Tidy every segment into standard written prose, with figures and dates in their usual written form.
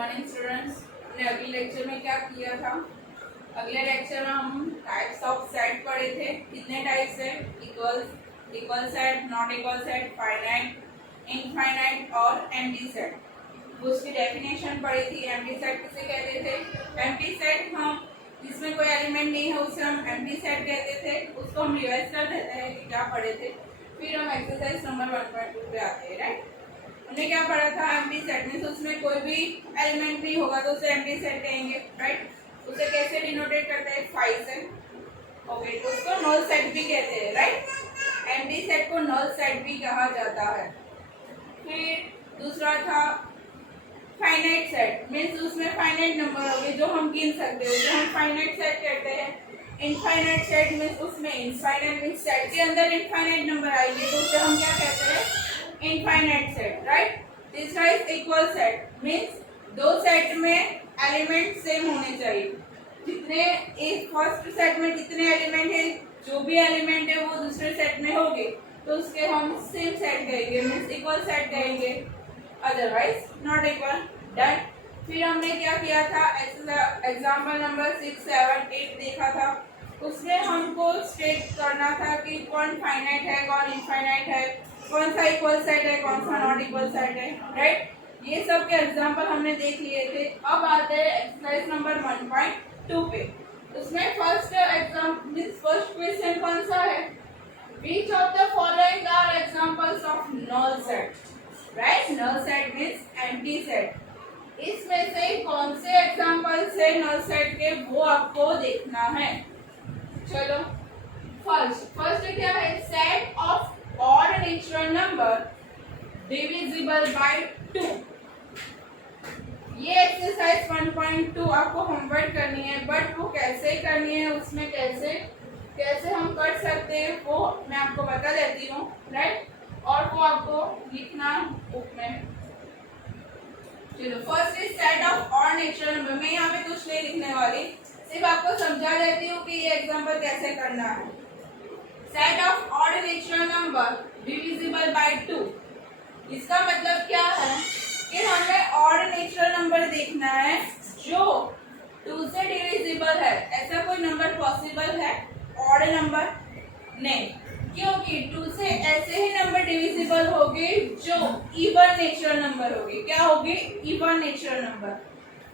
Morning students. हमने अगले lecture में क्या किया था? अगले लेक्चर में हम टाइप्स ऑफ सेट पढ़े थे। कितने टाइप्स है? Equal set, not equal set, finite, infinite और एम्प्टी सेट। उसकी डेफिनेशन पढ़ी थी। एम्प्टी सेट किसे कहते थे? एम्प्टी सेट हम जिसमें कोई एलिमेंट नहीं है उसे हम एम्प्टी सेट कहते थे। उसको हम रिवाइज कर देते हैं कि क्या पढ़े थे। फिर हम एक्सरसाइज नंबर 1.2 पे आते हैं। राइट, हमने क्या पढ़ा था? एम्प्टी सेट में उसमें कोई भी एलिमेंट नहीं होगा तो उसे एम्प्टी सेट कहेंगे। राइट, उसे कैसे डिनोटेट करते हैं? फाइव से। ओके, तो उसको नल सेट भी कहते हैं। राइट, एम्प्टी सेट को नल सेट भी कहा जाता है। फिर दूसरा था फाइनाइट सेट, मीन्स उसमें फाइनाइट नंबर होंगे जो हम गिन सकते हैं, उसे हम फाइनाइट सेट कहते हैं। इनफाइनाइट सेट मीन्स उसमें इनफाइनाइट मीन्स सेट के अंदर इनफाइनाइट नंबर आएंगे तो उसे हम क्या कहते हैं? Infinite set. राइट, तीसरा इज इक्वल सेट, मीन्स दो सेट में एलिमेंट सेम होने चाहिए। जितने इस फर्स्ट सेट में जितने एलिमेंट है, जो भी एलिमेंट है वो दूसरे सेट में होंगे तो उसके हम सेम सेट कहेंगे, मीन्स इक्वल सेट कहेंगे, अदरवाइज नॉट इक्वल। डन। फिर हमने क्या किया था? एग्जाम्पल नंबर 6, 7, 8 देखा था। उसमें हमको स्टेट करना था कि कौन फाइनाइट है, कौन इनफाइनाइट है, कौन सा इक्वल सेट है, कौन सा नॉट इक्वल सेट है। राइट, ये सब के एग्जाम्पल हमने देख लिए थे। अब आते हैं एक्सरसाइज नंबर 1.2 पे। उसमें फर्स्ट क्वेश्चन कौन सा है? Which of the following are examples of null set? Right, null set means empty set. इसमें से कौन से एग्जाम्पल से null set के वो आपको देखना है। चलो, फर्स्ट क्या है? Set of odd natural number divisible by 2। ये एक्सरसाइज 1.2 आपको होमवर्क करनी है, बट वो कैसे करनी है, उसमें कैसे हम कर सकते हैं वो मैं आपको बता देती हूँ। राइट, और वो आपको लिखना बुक में। चलो, first is set of odd natural number. मैं यहाँ पे कुछ नहीं लिखने वाली, सिर्फ आपको समझा देती हूँ कि ये एग्जांपल कैसे करना है। Set of odd natural number divisible by 2, इसका मतलब क्या है कि हमें ऑड नेचुरल नंबर देखना है जो 2 से डिविजिबल है। ऐसा कोई नंबर पॉसिबल है ऑड नंबर? नहीं, क्योंकि 2 से ऐसे ही नंबर डिविजिबल होंगे जो इवन नेचुरल नंबर होंगे। क्या होंगे? Even natural number.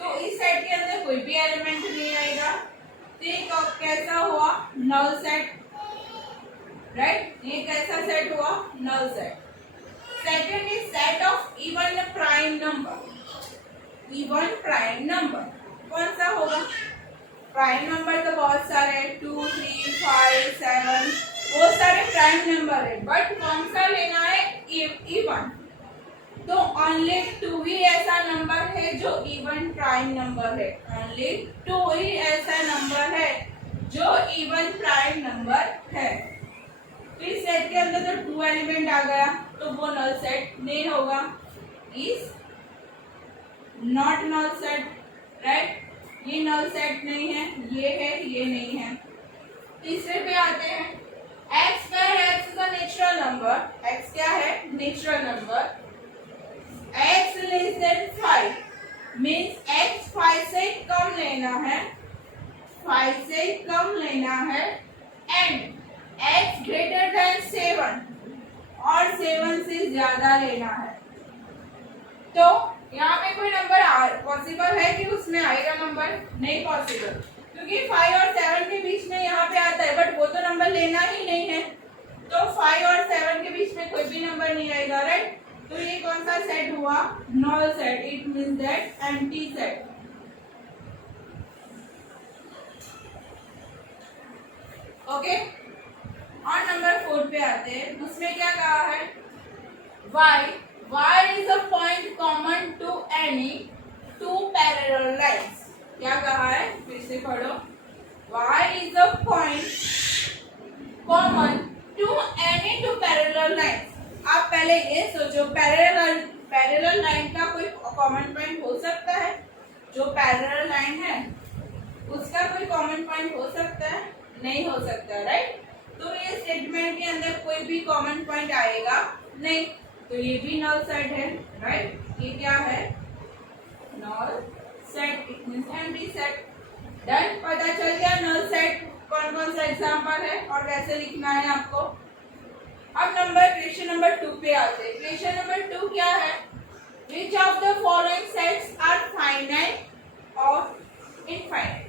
तो इस सेट के अंदर कोई भी एलिमेंट नहीं आएगा, तो ये कैसा हुआ? Null set. राइट, ये कैसा सेट हुआ? Null set. Second is set of even prime number. Even prime number कौन सा होगा? प्राइम नंबर तो बहुत सारे हैं, 2, 3, 5, 7, बहुत सारे प्राइम नंबर है, बट कौन सा लेना है? इवन। तो ओनली 2 ही ऐसा नंबर है जो इवन प्राइम नंबर है। ओनली 2 ही ऐसा नंबर है जो इवन प्राइम नंबर है। तो इस सेट के अंदर तो 2 एलिमेंट आ गया तो वो नल सेट नहीं होगा, is not null set. Right, ये नल सेट नहीं है, ये है, ये नहीं है। तीसरे पे आते हैं। x पर x is a natural number. x क्या है? Natural number. x less than 5 means x 5 से कम लेना है, 5 से कम लेना है, एंड x ग्रेटर देन 7 और 7 से ज्यादा लेना है। तो यहाँ पे कोई नंबर पॉसिबल है कि उसमें आएगा नंबर? नहीं पॉसिबल, क्योंकि 5 और 7 के बीच में यहाँ पे आता है, बट वो तो नंबर लेना ही नहीं है, तो 5 और 7 के बीच में कोई भी नंबर नहीं आएगा। राइट, तो ये कौन सा सेट हुआ? Null set. It means that empty set. Okay, और नंबर 4 पे आते हैं। उसमें क्या कहा है? y is a point common to any 2 parallel lines। क्या कहा है? फिर से पढ़ो। y is a point common to any 2 parallel lines। आप पहले ये सोचो, पैरेलल लाइन का कोई कॉमन पॉइंट हो सकता है? जो पैरेलल लाइन है उसका कोई कॉमन पॉइंट हो सकता है? नहीं हो सकता। राइट, तो ये स्टेटमेंट के अंदर कोई भी कॉमन पॉइंट आएगा नहीं, तो ये भी नल सेट है। राइट, ये क्या है? null set it means empty set। Done, पता चल गया null set कौन कौन सा एग्जांपल है और कैसे लिखना है आपको। अब क्वेश्चन नंबर 2 पे आते हैं। क्वेश्चन नंबर 2 क्या है? Which of the following sets are finite or infinite?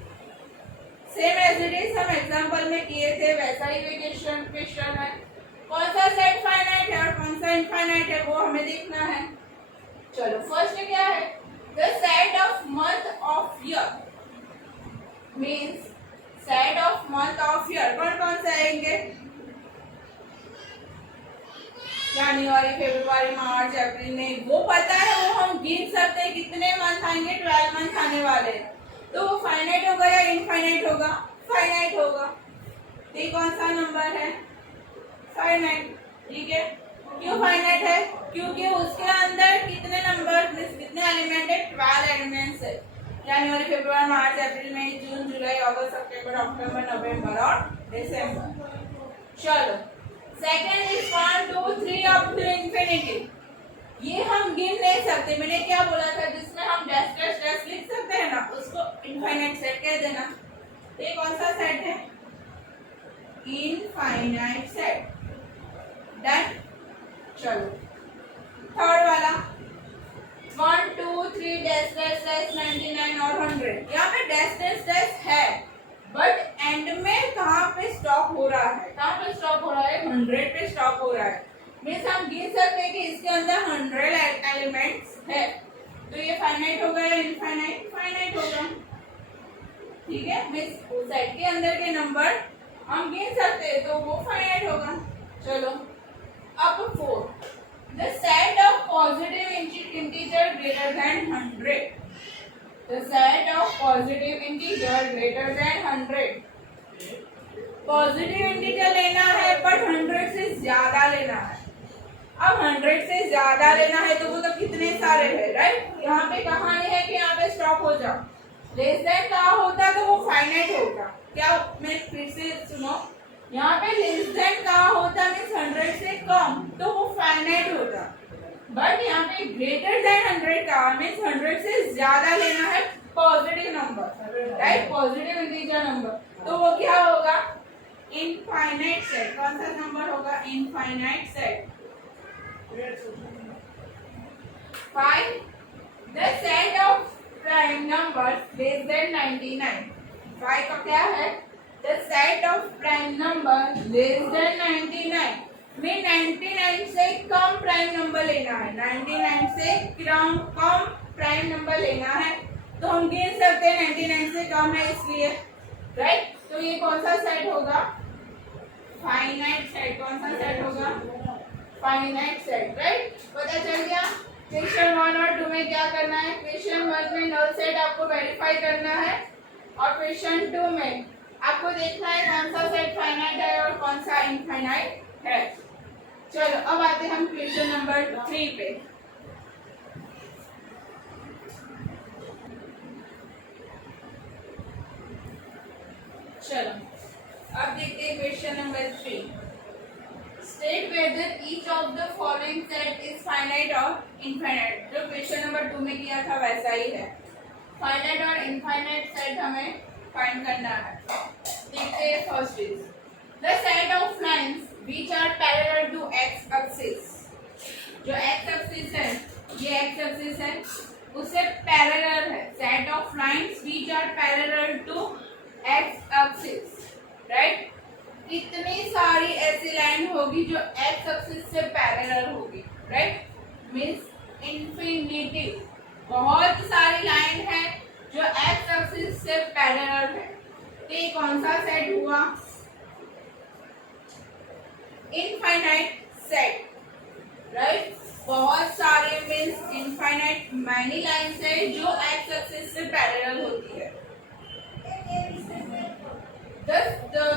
Same as it is हम एग्जांपल में किए थे वैसा ही क्वेश्चन है। कौन सा सेट फाइनाइट है और कौन सा इनफाइनाइट है वो हमें देखना है। चलो फर्स्ट क्या है? The set of month of year means set of month of year कौन कौन से आएंगे? जनवरी, फरवरी, मार्च, अप्रैल, मई, वो पता है, वो हम गिन सकते हैं कितने मंथ आएंगे, 12 मंथ आने वाले। तो वो फाइनाइट होगा या इनफाइनाइट होगा? फाइनाइट होगा। ये कौन सा नंबर है? फाइनाइट। ठीक है, क्यों फाइनाइट है? क्योंकि उसके अंदर कितने नंबर कितने एलिमेंट है? 12 एलिमेंट्स है। जनवरी, फरवरी, मार्च, अप्रैल, मई, जून, जुलाई, अगस्त, सितंबर, अक्टूबर, नवंबर और दिसंबर। चलो second is 1 2 3 up to infinity. ये हम गिन नहीं सकते। मैंने क्या बोला था? जिसमें हम डैश डैश डैश लिख सकते हैं ना, उसको इनफाइनाइट सेट कह देना। तो ये कौन सा सेट है? Infinite set. डन। चलो थर्ड वाला 1 2 3 डैश डैश डैश 99 और 100। यहाँ पे डैश डैश डैश है बट एंड में कहाँ पे स्टॉप हो रहा है? कहाँ पे स्टॉप हो रहा है? 100 पे स्टॉप हो रहा है। मीन्स हम गिन सकते हैं कि इसके अंदर 100 एलिमेंट्स है। तो ये फाइनाइट होगा या इनफाइनाइट? फाइनाइट होगा। ठीक है, मीन्स सेट के अंदर के नंबर हम गिन सकते हैं तो वो फाइनाइट होगा। चलो अब 4 the set of positive integer greater than 100। The set of positive integer greater than 100। Positive integer लेना है बट 100 से ज्यादा लेना है। अब 100 से ज्यादा लेना है तो वो तो कितने सारे है, राइट? यहाँ पे कहानी है कि यहाँ पे स्टॉप हो जाओ। लेस देन का होता तो वो फाइनाइट होगा। क्या? मैं फिर से सुनो, यहाँ पे लेस देन का होता मीन्स 100 से कम तो वो फाइनाइट होता। बट यहाँ पे ग्रेटर देन 100 का मीन्स 100 से ज्यादा लेना है positive number, right? Positive integer number. तो वो क्या होगा? Infinite set. कौन सा नंबर होगा? Infinite set. 5 the set of prime numbers less than 99। 5 का क्या है? The set of prime number less than 99 में 99 से कम प्राइम नंबर लेना है। 99 से कम प्राइम नंबर लेना है तो हम गिन सकते हैं 99 से कम है इसलिए, राइट? तो ये कौन सा सेट होगा? Finite set. कौन सा सेट होगा? Finite set, right? पता चल गया। क्वेश्चन 1 और 2 में क्या करना है? क्वेश्चन 1 में नल सेट आपको वेरीफाई करना है और क्वेश्चन 2 में आपको देखना है कौन सा सेट फाइनाइट है और कौन सा इनफाइनाइट है। चलो अब आते हैं हम क्वेश्चन नंबर 3 पे। चलो अब देखते हैं question number 3। State whether each of the following set is finite और इनफाइनाइट। जो क्वेश्चन नंबर 2 में किया था वैसा ही है। फाइनाइट और इनफाइनाइट सेट हमें फाइंड करना है। देखते हैं first is the set of lines which are parallel to x axis। जो x axis है, ये x axis है, उससे पैरेलल है। Set of lines which are parallel to x axis, right? कितनी सारी ऐसी लाइन होगी जो x axis से पैरेलल होगी, राइट? Means infinity. बहुत सारी लाइन है जो x axis से पैरेलल है। तो ये कौन सा सेट हुआ? Infinite set, right? बहुत सारे मींस इनफाइनाइट मैनी लाइंस है जो एक्स एक्सिस से पैरेलल होती है।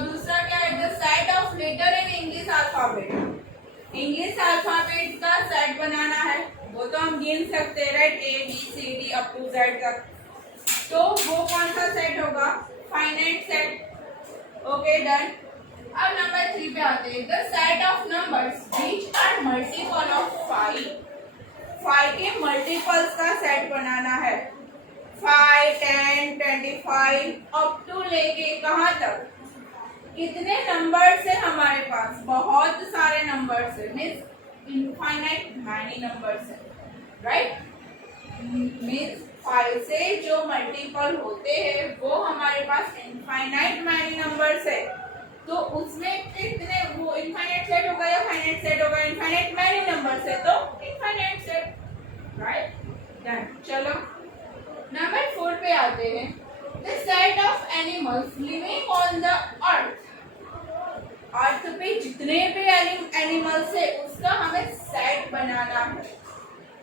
दूसरा क्या है? The set of letter in English alphabet. English alphabet का सेट बनाना है, वो तो हम गिन सकते हैं, right? A B C D up to Z तक। तो वो कौन सा सेट होगा? Finite set. Okay done. अब नंबर 3 पे आते हैं। The set of numbers which are multiple of 5। 5 के मल्टीपल्स का सेट बनाना है। 5, 10, 25 अप टू लेके कहाँ तक, कितने नंबर से हमारे पास बहुत सारे नंबर से, मीन्स इनफाइनाइट मैनी नंबर से, राइट। मीन्स 5 से जो मल्टीपल होते हैं वो हमारे पास इनफाइनाइट मैनी नंबर से, तो उसमें कितने, वो इनफाइनाइट सेट होगा या फाइनाइट सेट होगा, इनफाइनाइट मैनी नंबर से तो इनफाइनाइट सेट, राइट। डन। चलो नंबर 4 पे आते हैं। The set of animals living on the earth, earth पे जितने भी एनिमल्स है उसका हमें सेट बनाना है,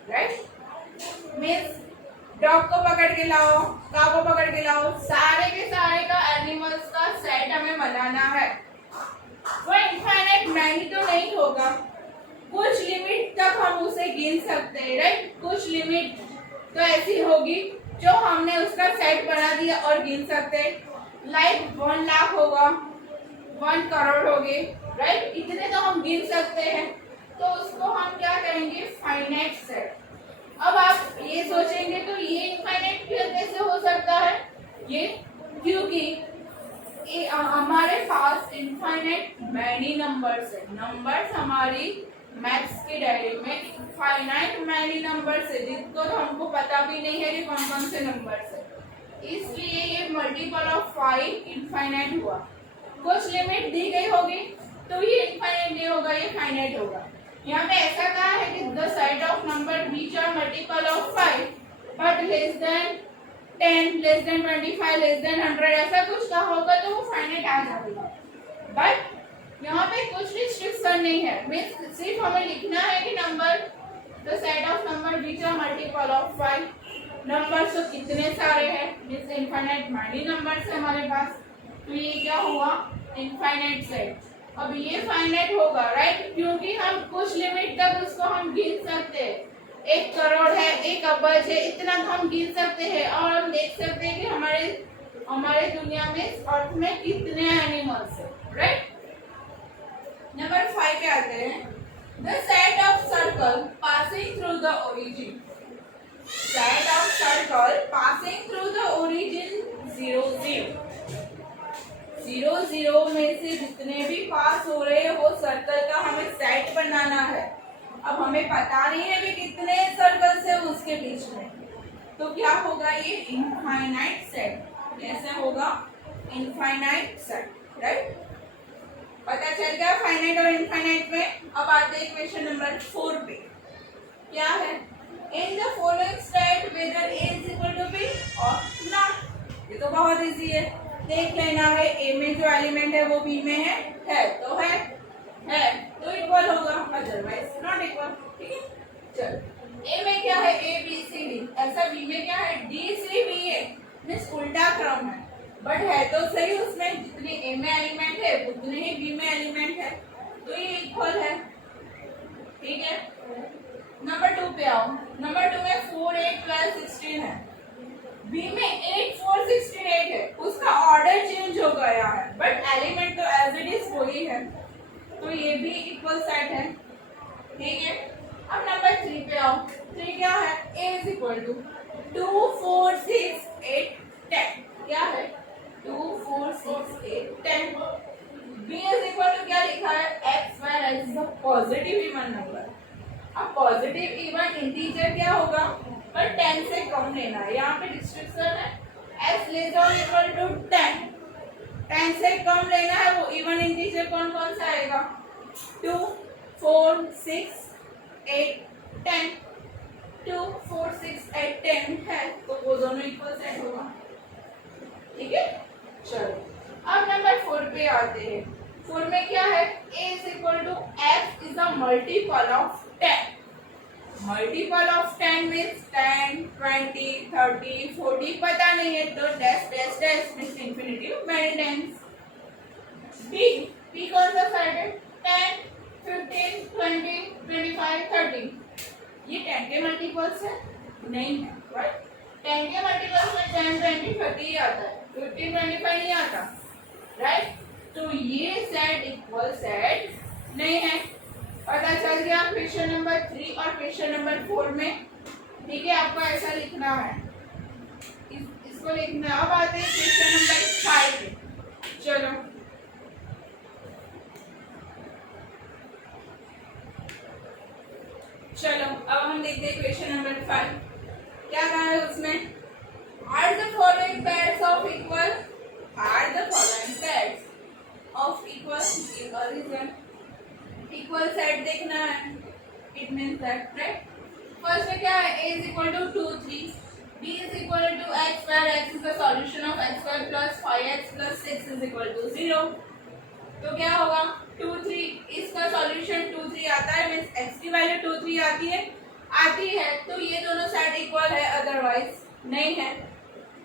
राइट। मीन्स डॉग को पकड़ के लाओ, काऊ को पकड़ के लाओ, सारे के सारे का एनिमल्स का सेट हमें बनाना है। वो इनफाइनाइट मैनी तो नहीं होगा, कुछ लिमिट तक हम उसे गिन सकते हैं, राइट। कुछ लिमिट तो ऐसी होगी जो हमने उसका सेट बना दिया और गिन सकते हैं, लाइक 1 लाख होगा, 1 करोड़ हो गए, राइट। इतने तो हम गिन सकते हैं, तो उसको हम क्या कहेंगे, फाइनाइट सेट। अब आप ये सोचेंगे तो ये इनफाइनाइट कैसे हो सकता है, ये क्योंकि हमारे पास इनफाइनाइट मैनी नंबर्स है, नंबर्स हमारी मैथ्स की डायरी में इनफाइनाइट मैनी नंबर्स है, जिनको तो हमको पता भी नहीं है कि कौन कौन से नंबर्स है, इसलिए ये मल्टीपल ऑफ 5 इनफाइनाइट हुआ। कुछ लिमिट दी गई होगी तो ये इनफाइनाइट नहीं होगा, ये फाइनाइट होगा। यहाँ पे ऐसा कहा है कि the set of number which are multiple of 5 but less than 10, less than 25, less than 100, ऐसा कुछ कहा होगा तो वो फाइनाइट आ जाएगा। बट यहाँ पे कुछ रिस्ट्रिक्शन नहीं है, मीन्स सिर्फ हमें लिखना है कि number, the set of number which are multiple of 5, number तो कितने सारे हैं, मीन्स इनफाइनाइट मैनी नंबर्स है हमारे पास, तो ये क्या हुआ, इनफाइनाइट सेट। अब ये फाइनाइट होगा, राइट, क्योंकि हम कुछ लिमिट तक उसको हम गिन सकते हैं, 1 करोड़ है, 1 अरब है, इतना हम गिन सकते हैं और हम देख सकते हैं कि हमारे दुनिया में, अर्थ में कितने एनिमल्स है, राइट। नंबर 5 पे आते हैं। The set of circle passing through the origin, set of circle passing through the origin 0, 0, 0, 0 में से जितने भी पास हो रहे हैं वो सर्कल का हमें सेट बनाना है। अब हमें पता नहीं है कि कितने सर्कल्स है उसके बीच में, तो क्या होगा, ये इनफाइनाइट सेट। कैसे होगा, इनफाइनाइट सेट, राइट। पता चल गया फाइनाइट और इनफाइनाइट में। अब आते हैं क्वेश्चन नंबर 4 पे, क्या है, in the following state whether A is equal to B और नॉट। ये तो बहुत इजी है, देख लेना है, ए में जो एलिमेंट है वो बी में है तो है तो इक्वल होगा, अदरवाइज नॉट इक्वल, ठीक है। चलो ए में क्या है, ए बी सी डी, ऐसा बी में क्या है, डी सी बी ए, मींस उल्टा क्रम है, बट है तो सही, उसमें जितने ए में एलिमेंट है उतने ही बी में एलिमेंट है, तो ये इक्वल है, ठीक है। नंबर 2 पे आओ। नंबर 2 में 4, 8, 12, 16 है, बी में 8, 4, 16, 8 है, उसका ऑर्डर चेंज हो गया है बट एलिमेंट तो एज इट इज वही है, तो ये भी इक्वल सेट है, ठीक है। अब नंबर 3 पे आओ। 3 क्या है, a इज इक्वल टू 2, 4, 6, 8, 10, क्या है, 2, 4, 6, 8, 10। b इज इक्वल टू क्या लिखा है, x where x is a positive even number. अब पॉजिटिव इवन इंटीजर क्या होगा, पर 10 से कम लेना है, यहाँ पे डिस्ट्रिक्शन है, s less than equal to 10, 10 से कम लेना है, वो इवन इंटीजर कौन कौन सा आएगा, 2, 4, 6, 8, 10, 2, 4, 6, 8, 10 है, तो वो दोनों इक्वल सेट होगा, ठीक है। चलो अब नंबर 4 पे आते हैं। 4 में क्या है, a is equal to f is a multiple of 10, multiple of 10 means 10, 20, 30, 40 पता नहीं है तो dash dash dash means infinitive many times. p कौन सा सेट है, 10, 15, 20, 25, 30, ये 10 के मल्टीपल्स है नहीं है, राइट। 10 के मल्टीपल्स में 10, 20, 30 ही आता है, 15, 25 नहीं आता, राइट। तो ये सेट इक्वल सेट नहीं है, पता चल गया क्वेश्चन नंबर 3 और क्वेश्चन नंबर 4 में, ठीक है। आपको ऐसा लिखना है, इसको लिखना। अब आते हैं क्वेश्चन नंबर 5 पे। चलो अब हम देखते हैं क्वेश्चन नंबर 5 क्या कहा है उसमें। Are the following pairs of equal equal set देखना है। It means that right. First में क्या है, a is equal to 2 3, b is equal to x where x is the solution of x square plus 5x plus 6 is equal to 0। तो क्या होगा 2 3, इसका solution 2 3 आता है, मींस x की वैल्यू 2 3 आती है तो ये दोनों सेट इक्वल है, अदरवाइज नहीं है।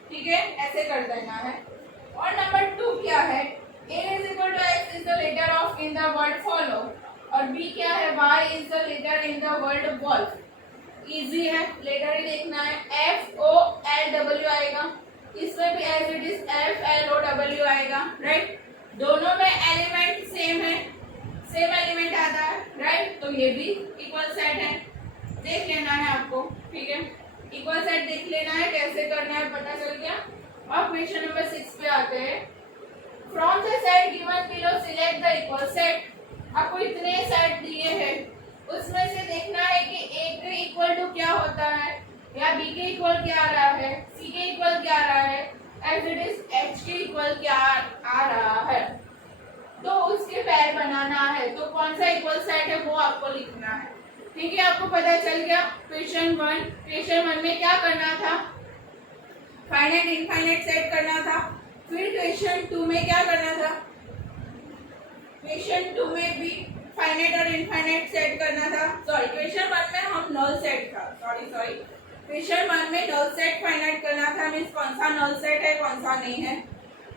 ठीक है, ऐसे कर देना है। और नंबर 2 क्या है, a is equal to x is the letter of in the word follow और b क्या है, y is the letter in the word wolf। Easy है, लेटर ही देखना है। F O L W आएगा, इसमें भी as it is F L O W आएगा राइट। दोनों में एलिमेंट सेम है, सेम एलिमेंट आता है राइट, तो ये भी इक्वल सेट है, देख लेना है आपको। ठीक है, इक्वल सेट देख लेना है, कैसे करना है पता चल गया। अब क्वेश्चन नंबर 6 पे आते हैं। From the set given below select the equal set. आपको इतने सेट दिए हैं, उसमें से देखना है कि a के इक्वल टू क्या होता है, या b के इक्वल क्या आ रहा है, c के इक्वल क्या आ रहा है, एज इट इज h के इक्वल क्या आ रहा है, तो उसके पैर बनाना है। तो कौन सा इक्वल सेट है वो आपको लिखना है। ठीक है, आपको पता चल गया। क्वेश्चन 1 में क्या करना था, फाइनाइट इनफाइनाइट सेट करना था। फिर क्वेश्चन 2 में क्या करना था, क्वेश्चन 2 में भी फाइनाइट और इनफाइनाइट सेट करना था। सॉरी, क्वेश्चन 1 में हम नल सेट था, सॉरी क्वेश्चन 1 में नल सेट फाइनाइट करना था, मींस कौन सा नल सेट है कौन सा नहीं है।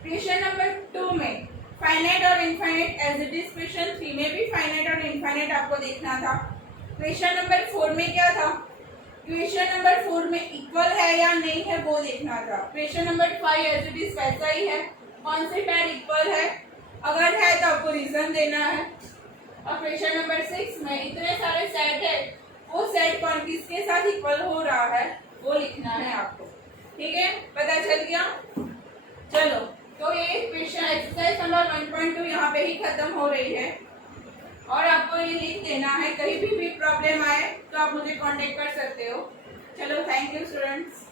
क्वेश्चन नंबर 2 में फाइनाइट और infinite as it is. Question 3 में भी फाइनाइट और इनफाइनाइट आपको देखना था। क्वेश्चन नंबर 4 में क्या था, क्वेश्चन नंबर 4 में इक्वल है या नहीं है वो देखना था। Question number 5 as it is वैसा ही है, कौन से पैर इक्वल है, अगर है तो आपको रीजन देना है। और क्वेश्चन नंबर 6 में इतने सारे सेट है, वो सेट कौन किसके साथ इक्वल हो रहा है वो लिखना है आपको। ठीक है, पता चल गया। चलो, तो ये क्वेश्चन एक्सरसाइज नंबर 1.2 यहाँ पे ही खत्म हो रही है और आपको ये लिख देना है। कहीं भी प्रॉब्लम आए तो आप मुझे कांटेक्ट कर सकते हो। चलो, थैंक यू स्टूडेंट्स।